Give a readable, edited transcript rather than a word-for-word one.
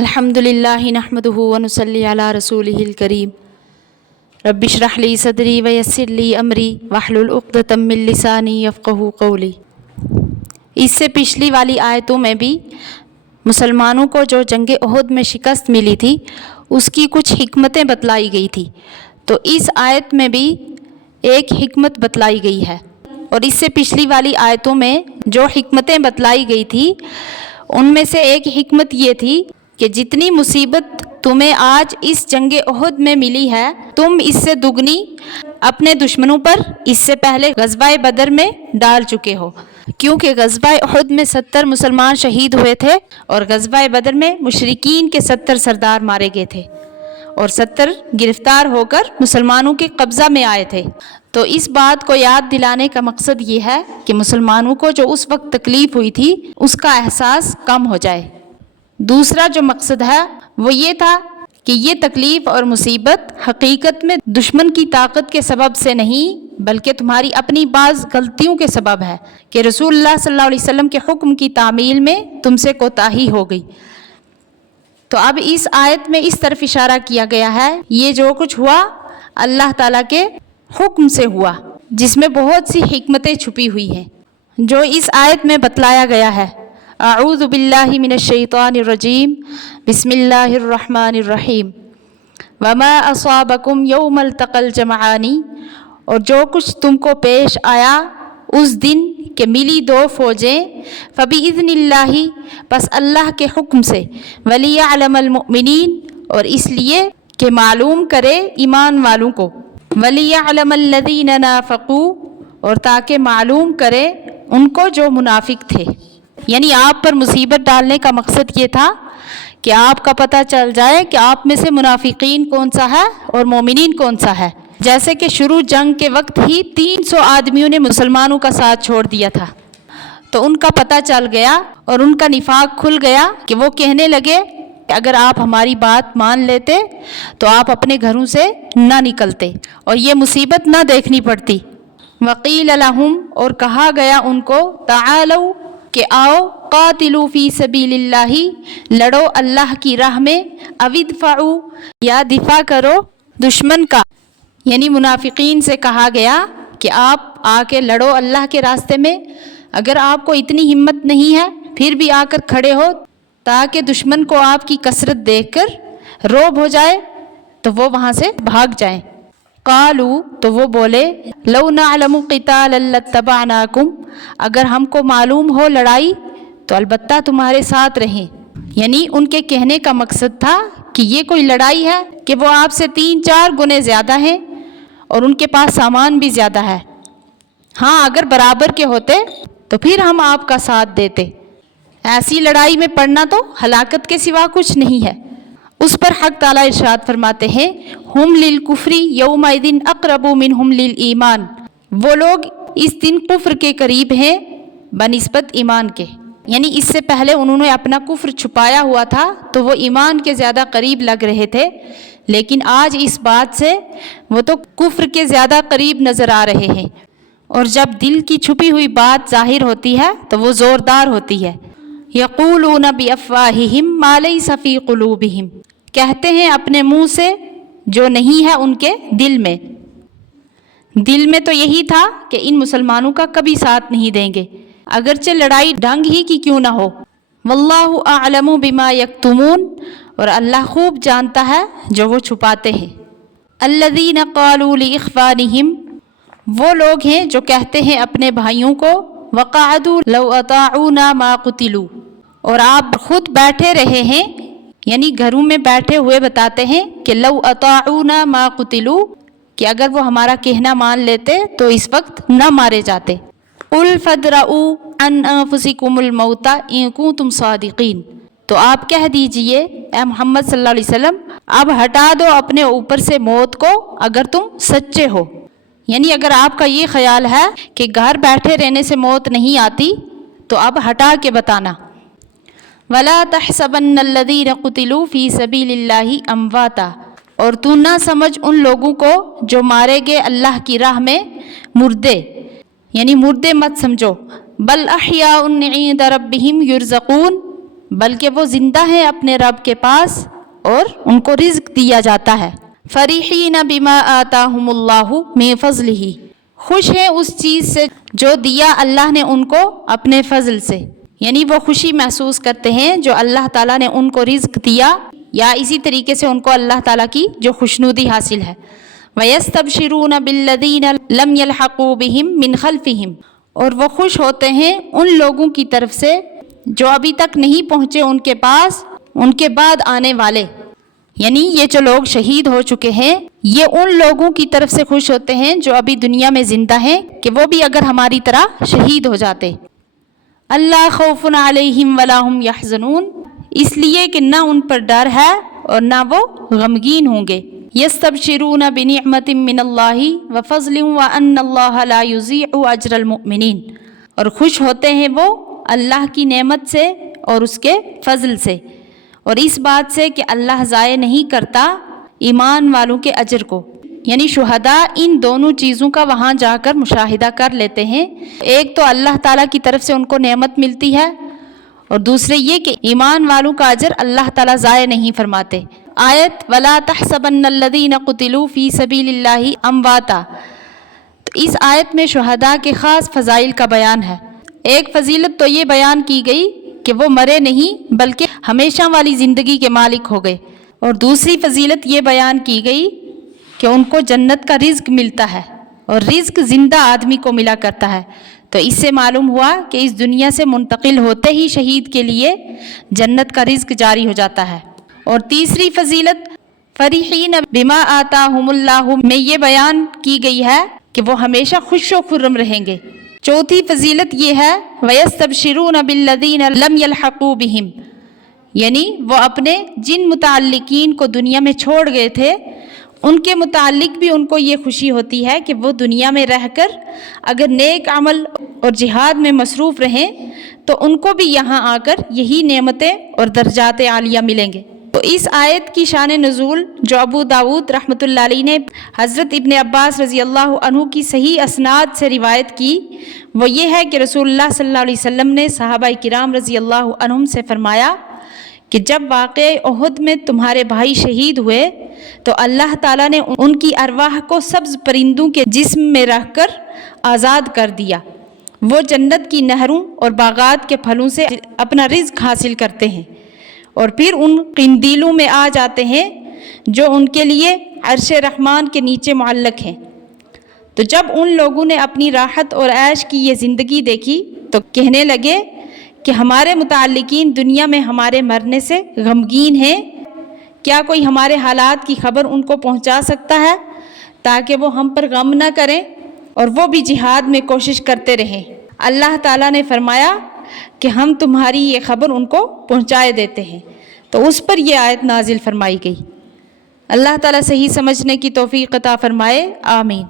الحمدللہ نحمدہ ونصلی علی رسولہ الکریم رب اشرح لی صدری ویسر لی امری واحلل عقدۃ من لسانی یفقہوا قولی۔ اس سے پچھلی والی آیتوں میں بھی مسلمانوں کو جو جنگ احد میں شکست ملی تھی اس کی کچھ حکمتیں بتلائی گئی تھی، تو اس آیت میں بھی ایک حکمت بتلائی گئی ہے۔ اور اس سے پچھلی والی آیتوں میں جو حکمتیں بتلائی گئی تھی ان میں سے ایک حکمت یہ تھی کہ جتنی مصیبت تمہیں آج اس جنگ احد میں ملی ہے تم اس سے دگنی اپنے دشمنوں پر اس سے پہلے غزوہ بدر میں ڈال چکے ہو، کیونکہ غزوہ احد میں 70 مسلمان شہید ہوئے تھے اور غزوہ بدر میں مشرکین کے 70 سردار مارے گئے تھے اور 70 گرفتار ہو کر مسلمانوں کے قبضہ میں آئے تھے۔ تو اس بات کو یاد دلانے کا مقصد یہ ہے کہ مسلمانوں کو جو اس وقت تکلیف ہوئی تھی اس کا احساس کم ہو جائے۔ دوسرا جو مقصد ہے وہ یہ تھا کہ یہ تکلیف اور مصیبت حقیقت میں دشمن کی طاقت کے سبب سے نہیں بلکہ تمہاری اپنی بعض غلطیوں کے سبب ہے کہ رسول اللہ صلی اللہ علیہ وسلم کے حکم کی تعمیل میں تم سے کوتاہی ہو گئی۔ تو اب اس آیت میں اس طرف اشارہ کیا گیا ہے یہ جو کچھ ہوا اللہ تعالیٰ کے حکم سے ہوا، جس میں بہت سی حکمتیں چھپی ہوئی ہیں جو اس آیت میں بتلایا گیا ہے۔ اعوذ باللہ من الشیطان الرجیم، بسم اللہ الرحمن الرحیم۔ وما اصابکم یوم التقى الجمعان، اور جو کچھ تم کو پیش آیا اس دن کہ ملی دو فوجیں، فبإذن اللہ، پس اللہ کے حکم سے، ولیعلم المؤمنین، اور اس لیے کہ معلوم کرے ایمان والوں کو، ولیعلم الذین نافقوا، اور تاکہ معلوم کرے ان کو جو منافق تھے۔ یعنی آپ پر مصیبت ڈالنے کا مقصد یہ تھا کہ آپ کا پتہ چل جائے کہ آپ میں سے منافقین کون سا ہے اور مومنین کون سا ہے۔ جیسے کہ شروع جنگ کے وقت ہی 300 آدمیوں نے مسلمانوں کا ساتھ چھوڑ دیا تھا، تو ان کا پتہ چل گیا اور ان کا نفاق کھل گیا کہ وہ کہنے لگے کہ اگر آپ ہماری بات مان لیتے تو آپ اپنے گھروں سے نہ نکلتے اور یہ مصیبت نہ دیکھنی پڑتی۔ وقیل لہم، اور کہا گیا ان کو، تعالوا، کہ آؤ، قاتلوا فی سبیل اللہ، لڑو اللہ کی راہ میں، او ادفعوا، یا دفاع کرو دشمن کا۔ یعنی منافقین سے کہا گیا کہ آپ آ کے لڑو اللہ کے راستے میں، اگر آپ کو اتنی ہمت نہیں ہے پھر بھی آ کر کھڑے ہو تاکہ دشمن کو آپ کی کثرت دیکھ کر رعب ہو جائے تو وہ وہاں سے بھاگ جائیں۔ قالوا، تو وہ بولے، لو نعلم قتالا لاتبعناکم، اگر ہم کو معلوم ہو لڑائی تو البتہ تمہارے ساتھ رہیں۔ یعنی ان کے کہنے کا مقصد تھا کہ یہ کوئی لڑائی ہے کہ وہ آپ سے 3-4 گنے زیادہ ہیں اور ان کے پاس سامان بھی زیادہ ہے، ہاں اگر برابر کے ہوتے تو پھر ہم آپ کا ساتھ دیتے۔ ایسی لڑائی میں پڑنا تو ہلاکت کے سوا کچھ نہیں ہے۔ اس پر حق تعالیٰ ارشاد فرماتے ہیں، ہم للکفر یومئذ اقرب منہم للایمان، وہ لوگ اس دن کفر کے قریب ہیں بنسبت ایمان کے۔ یعنی اس سے پہلے انہوں نے اپنا کفر چھپایا ہوا تھا تو وہ ایمان کے زیادہ قریب لگ رہے تھے، لیکن آج اس بات سے وہ تو کفر کے زیادہ قریب نظر آ رہے ہیں۔ اور جب دل کی چھپی ہوئی بات ظاہر ہوتی ہے تو وہ زوردار ہوتی ہے۔ یقولون بافواہہم ما لیس فی قلوبہم، کہتے ہیں اپنے منہ سے جو نہیں ہے ان کے دل میں۔ دل میں تو یہی تھا کہ ان مسلمانوں کا کبھی ساتھ نہیں دیں گے، اگرچہ لڑائی ڈھنگ ہی کی کیوں نہ ہو۔ واللہ اعلم بما یکتمون، اور اللہ خوب جانتا ہے جو وہ چھپاتے ہیں۔ الذین قالوا لاخوانہم، وہ لوگ ہیں جو کہتے ہیں اپنے بھائیوں کو، وقعدوا لو اطاعونا ما قتلوا، اور آپ خود بیٹھے رہے ہیں، یعنی گھروں میں بیٹھے ہوئے بتاتے ہیں کہ لو اطاعونا ما قتلوا، کہ اگر وہ ہمارا کہنا مان لیتے تو اس وقت نہ مارے جاتے۔ قل فادرؤوا عن انفسکم الموت ان کنتم صادقین، تو آپ کہہ دیجئے اے محمد صلی اللہ علیہ وسلم، اب ہٹا دو اپنے اوپر سے موت کو اگر تم سچے ہو۔ یعنی اگر آپ کا یہ خیال ہے کہ گھر بیٹھے رہنے سے موت نہیں آتی تو اب ہٹا کے بتانا۔ وَلَا تَحْسَبَنَّ الَّذِينَ قُتِلُوا فِي سَبِيلِ اللَّهِ أَمْوَاتًا، اور تو نہ سمجھ ان لوگوں کو جو مارے گئے اللہ کی راہ میں مردے، یعنی مردے مت سمجھو، بل احیاء عند ربہم یرزقون، بلکہ وہ زندہ ہیں اپنے رب کے پاس اور ان کو رزق دیا جاتا ہے۔ فرحین بما آتاہم اللہ من فضلہ، خوش ہیں اس چیز سے جو دیا اللہ نے ان کو اپنے فضل سے، یعنی وہ خوشی محسوس کرتے ہیں جو اللہ تعالیٰ نے ان کو رزق دیا، یا اسی طریقے سے ان کو اللہ تعالیٰ کی جو خوشنودی حاصل ہے۔ وَيَسْتَبْشِرُونَ بِالَّذِينَ لَمْ يَلْحَقُوا بِهِمْ مِنْ خَلْفِهِمْ، اور وہ خوش ہوتے ہیں ان لوگوں کی طرف سے جو ابھی تک نہیں پہنچے ان کے پاس، ان کے بعد آنے والے، یعنی یہ جو لوگ شہید ہو چکے ہیں یہ ان لوگوں کی طرف سے خوش ہوتے ہیں جو ابھی دنیا میں زندہ ہیں کہ وہ بھی اگر ہماری طرح شہید ہو جاتے۔ اللہ خوف علیہم ولا ہم یحزنون، اس لیے کہ نہ ان پر ڈر ہے اور نہ وہ غمگین ہوں گے۔ یستبشرون بنعمت من اللہ وفضل وان اللہ لا یضیع اجر المؤمنین، اور خوش ہوتے ہیں وہ اللہ کی نعمت سے اور اس کے فضل سے، اور اس بات سے کہ اللہ ضائع نہیں کرتا ایمان والوں کے اجر کو۔ یعنی شہداء ان دونوں چیزوں کا وہاں جا کر مشاہدہ کر لیتے ہیں، ایک تو اللہ تعالیٰ کی طرف سے ان کو نعمت ملتی ہے، اور دوسرے یہ کہ ایمان والوں کا اجر اللہ تعالیٰ ضائع نہیں فرماتے۔ آیت وَلَا تَحْسَبَنَّ الَّذِينَ قُتِلُوا فِي سَبِيلِ اللَّهِ أَمْوَاتًا، تو اس آیت میں شہداء کے خاص فضائل کا بیان ہے۔ ایک فضیلت تو یہ بیان کی گئی کہ وہ مرے نہیں بلکہ ہمیشہ والی زندگی کے مالک ہو گئے، اور دوسری فضیلت یہ بیان کی گئی کہ ان کو جنت کا رزق ملتا ہے، اور رزق زندہ آدمی کو ملا کرتا ہے۔ تو اس سے معلوم ہوا کہ اس دنیا سے منتقل ہوتے ہی شہید کے لیے جنت کا رزق جاری ہو جاتا ہے۔ اور تیسری فضیلت فرحین بما آتاہم اللہ میں یہ بیان کی گئی ہے کہ وہ ہمیشہ خوش و خرم رہیں گے۔ چوتھی فضیلت یہ ہے وَيَسْتَبْشِرُونَ بِالَّذِينَ لَمْ يَلْحَقُوا بِهِمْ، یعنی وہ اپنے جن متعلقین کو دنیا میں چھوڑ گئے تھے ان کے متعلق بھی ان کو یہ خوشی ہوتی ہے کہ وہ دنیا میں رہ کر اگر نیک عمل اور جہاد میں مصروف رہیں تو ان کو بھی یہاں آ کر یہی نعمتیں اور درجات عالیہ ملیں گے۔ تو اس آیت کی شان نزول جو ابو داؤد رحمۃ اللہ علیہ نے حضرت ابن عباس رضی اللہ عنہ کی صحیح اسناد سے روایت کی، وہ یہ ہے کہ رسول اللہ صلی اللہ علیہ وسلم نے صحابہ کرام رضی اللہ عنہم سے فرمایا کہ جب واقعہ احد میں تمہارے بھائی شہید ہوئے تو اللہ تعالیٰ نے ان کی ارواح کو سبز پرندوں کے جسم میں رکھ کر آزاد کر دیا، وہ جنت کی نہروں اور باغات کے پھلوں سے اپنا رزق حاصل کرتے ہیں، اور پھر ان قندیلوں میں آ جاتے ہیں جو ان کے لیے عرش رحمان کے نیچے معلق ہیں۔ تو جب ان لوگوں نے اپنی راحت اور عیش کی یہ زندگی دیکھی تو کہنے لگے کہ ہمارے متعلقین دنیا میں ہمارے مرنے سے غمگین ہیں، کیا کوئی ہمارے حالات کی خبر ان کو پہنچا سکتا ہے تاکہ وہ ہم پر غم نہ کریں اور وہ بھی جہاد میں کوشش کرتے رہیں؟ اللہ تعالیٰ نے فرمایا کہ ہم تمہاری یہ خبر ان کو پہنچائے دیتے ہیں، تو اس پر یہ آیت نازل فرمائی گئی۔ اللہ تعالیٰ صحیح سمجھنے کی توفیق عطا فرمائے، آمین۔